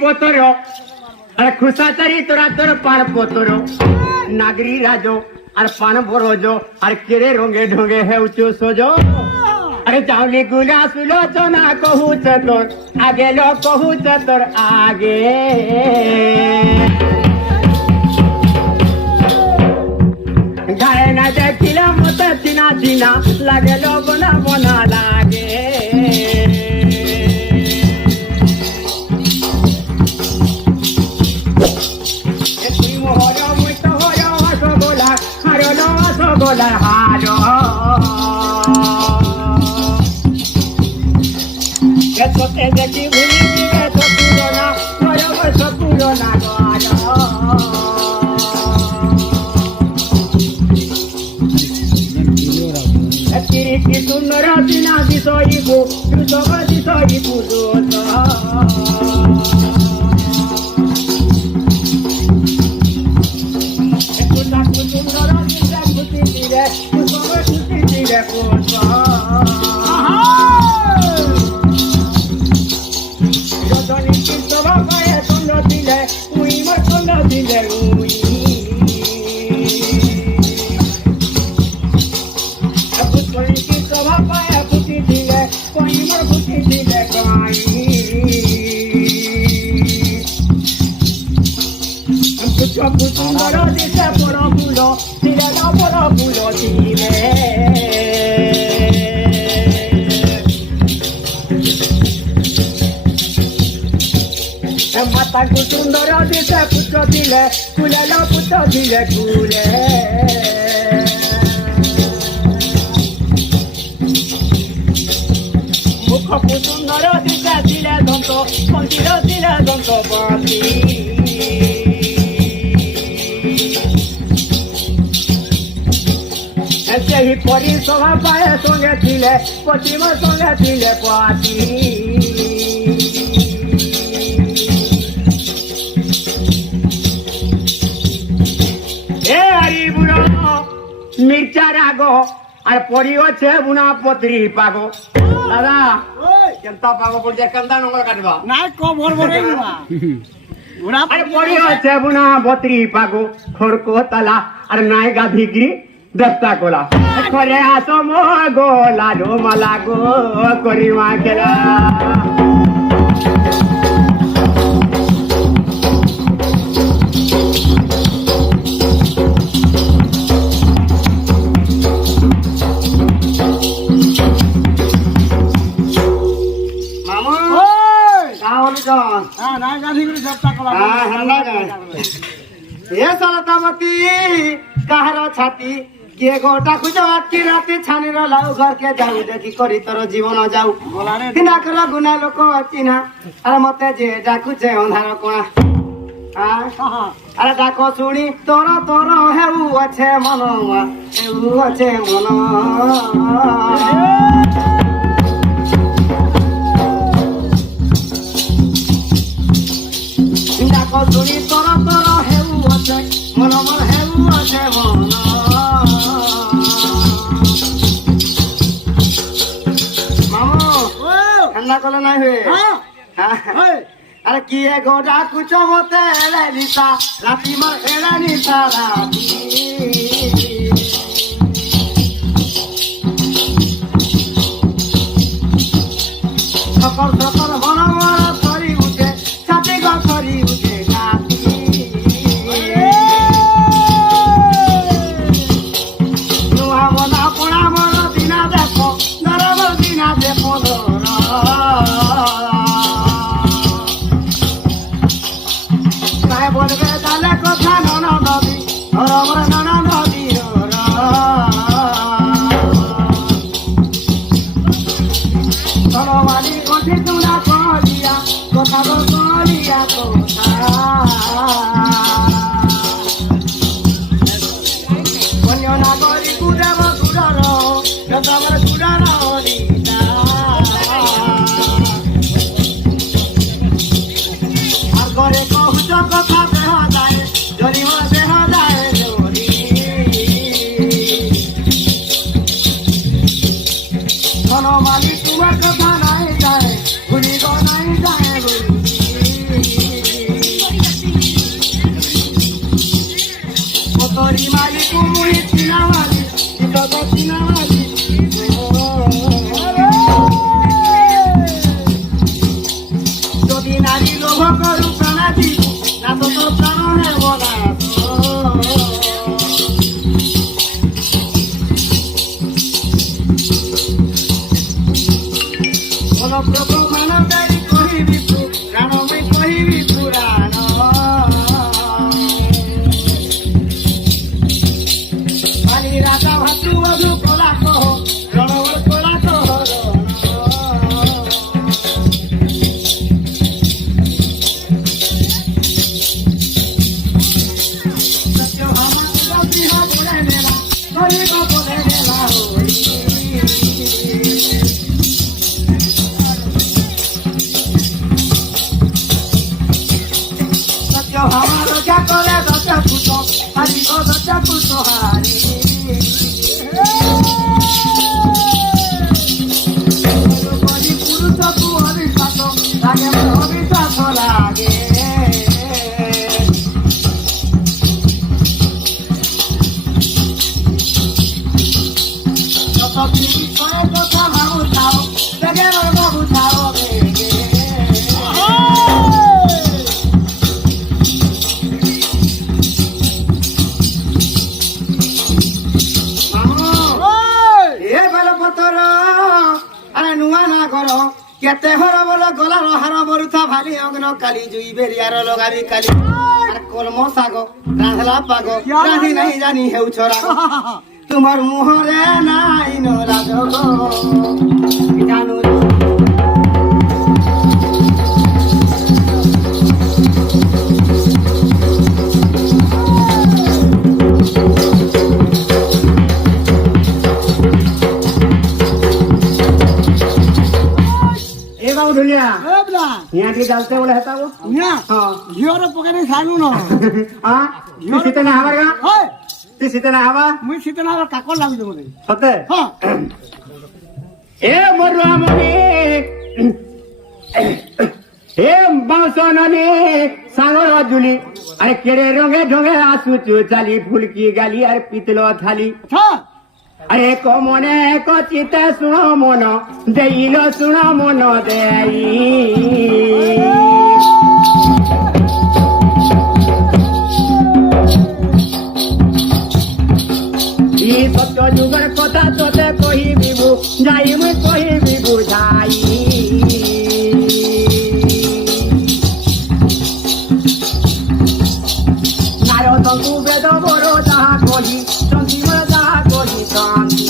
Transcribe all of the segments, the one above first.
পতর আর খুসাচারি তোরা তোর পান পতর নাগরি রাজ আর পান বরজ আর কেড়ে রঙে ঢঙ্গে হেউচ সোজ আরে চাউলি গুলা সুলোচনা কহুছ তোর আগে লো কহুছ তোর আগে গায়ে না দেখিলে মতে চিনা চিনা লাগে লো বনা বনা লাগে গোলার হারো এততে দেখি ভুলি এত পুরোনা বয়স পুরোনা গালো কি সুন্দর দিনা দিশইবু কৃষক দিশইবু দোষ সুন্দর দিশে বড় ফুল দিলে না বড় ফুল দিলে মাতাকে সুন্দর দিশে পুত্র দিলে ফুলে না পুত্র দিলে ফুলে মুখକୁ সুন্দর দিশে দিলে দন্ত মন্দির দিলে দন্ত বাঁধি সেই পরিসভা পায়ে সঙ্গে ছিলে পশ্চিম সঙ্গে ছিলে পাটি এ আরি বুড়ো মির্চা রাগ আর পরি আছে বুনা পত্রি পাগ দাদা কেনতা পাগ পড়ছে কেনতা নঙ্গল কাটবা না কম ভর ভরে দিবা আর পরি আছে বুনা পত্রি পাগ খড়কো তালা আর নাই গাধিগিরি দেবতা কোলা করে আসো মো গোলা ডো মালা গো করিমা খেলা মামু কাঁ হল জন হ্যাঁ না গাধি করে দেবতা কলা হ্যাঁ হ্যাঁ এ সলতামতি কাহার ছাতি কে গো ডাকুছ আটকি রাতে ছানির লাউ ঘরকে যাও দেখি করি তোর জীবন যাও বলারে দিনা কর গুনা লোক চিনা আর মতে যে ডাকুছে অন্ধার কোণা আরে ডাক শুনি তোর তোর হেউ আছে মন হেউ আছে মন ডাক শুনি তোর তোর হেউ আছে মন মন হেউ আছে মন ঠান্ডা কলে নাই হয়ে আরে কি গোটা কুচ মতে এলে নিশা রাতি মার এলে নিশা রাতি সকল সকল মন মন করি উঠে ছাতি গা করি উঠে নাতি নুয়া মনা পোড়া মন দিনা দেখো নরম দিনা দেখো বলবে তাহলে কথা নন নদী আমার নন নদী সরবারি কঠি তোমরা কলিয়া কথা কলিয়া কথা অন্য নাগরি কুড়াব কুড়ার তোমার কুড়ার হরিতা আর ঘরে কহুচ কথা দেহ যায় জরিম দেহ যায় জরি কোন মালিক তোমার কথা নাই যায় ভুলিব নাই যায় ভুলি আমার যা করে দশ ফুট হারি গো দশ ফুট হারি পুরুষকু অবিশ্বাস লাগে অবিশ্বাস লাগে যত বিষয়ে কথা ভাবুথাও বেগে ভাবুথাও বেগে এ বেলপতর আরে নুয়া না কর কেতে হর বল গলার হার বরুথা ভালি অগ্ন কালি জুই বেরিয়ার লগাবি কালি আর কলম শাগ রাঁধলা পাগ রাঁধি নাই জানি হেউ ছড়া তোমার মুহরে নাই নলাজ জানু এ বাবু ধুলিয়া এ বলা ইয়া কি ডালতে বলে হেতাবো মিয়া হ্যাঁ ঝিওর পকেটে ছাড়ু ন হ্যাঁ তুই শীতে না হবার গা হয় তুই শীতে না হবা মুই শীতে না কাকর লাগি দেবো সতে হ্যাঁ এ মরুয়া মনে এ বাউসননে সাগর জুলি আরে কেড়ে রঙে ঢঙে আসুচু চালি ফুলকি গালি আর পিতল থালি আচ্ছা আরে কমনে কচিতে শুণ মন দেইল শুণ মন দেই ই সত্য যুগের কথা তোতে কহিবিবু যাই মুই কহিবি বুঝাই নারদଙ୍କୁ বেদ বড় যাহা কহি সঞ্জীব যাহা কহি শান্তি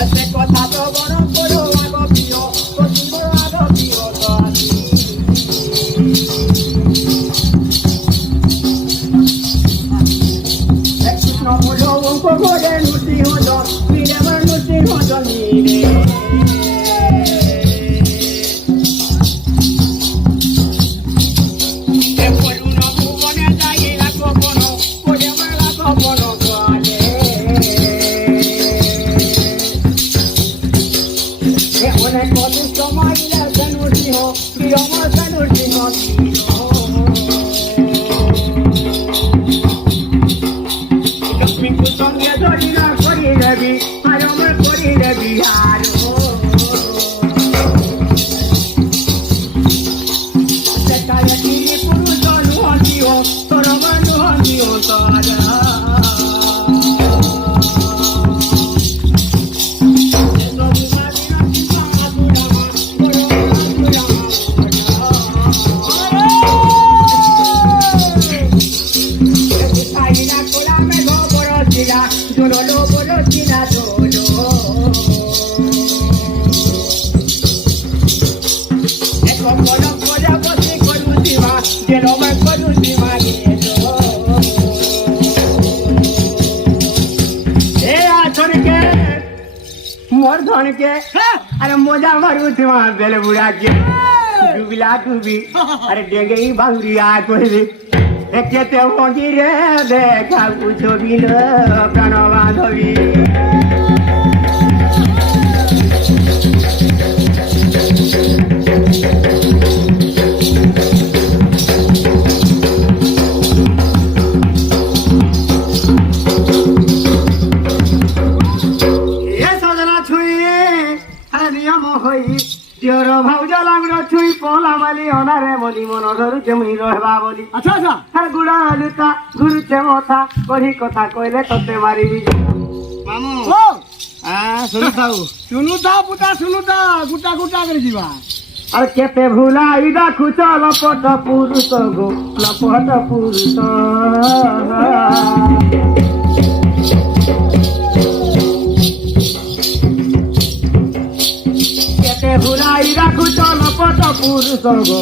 এতে কথা তো বড় করো আগ প্রিয় সঞ্জীব আগ প্রিয় শান্তি কৃষ্ণ বল অঙ্ক করে নুতি হজ মিলে আমার নুতি হজ মিলে অনেক কত সময় সানুটি হো প্রিয়ম সানুটি লক্ষ্মী সঙ্গে ধরি না করি রবি আর আমার করি রবি আর পুরুষ নুহতি হো তোর নুহতি হো তারা জোলো বলো চিনা জোলো এখন বলো বলা বসে করু দিবা গেলো মা করু দিবা গেলো এ আছরকে মোর ধনকে আরে মজা মারু দিবা বেলে বুড়াকে ডুবিলা ডুবি আরে ডেঙ্গে বাংরিয়া কইবি কেতে মন্দিরে দেখা ছবি প্রাণ বান্ধবী এ সজনা ছুঁই আরে নিয়ম হই তোর ভাউজ লাগল ছুঁই পলা মালি অনারে বলি মন ধরুছে মুই রহবা বলি আচ্ছা আচ্ছা আর গুড়া লুতা ঘুরুছে মথা কহি কথা কইলে তোতে মারিবি মামু ও শুনি থাও শুনু তা পুতা শুনু তা গুটা গুটা করে ଯିବା আর কেতে ভুলাই রাখুছ লপট পুরুষ গো লপট পুরুষ কেতে ভুলাই রাখুছ লপট পুরুষ গো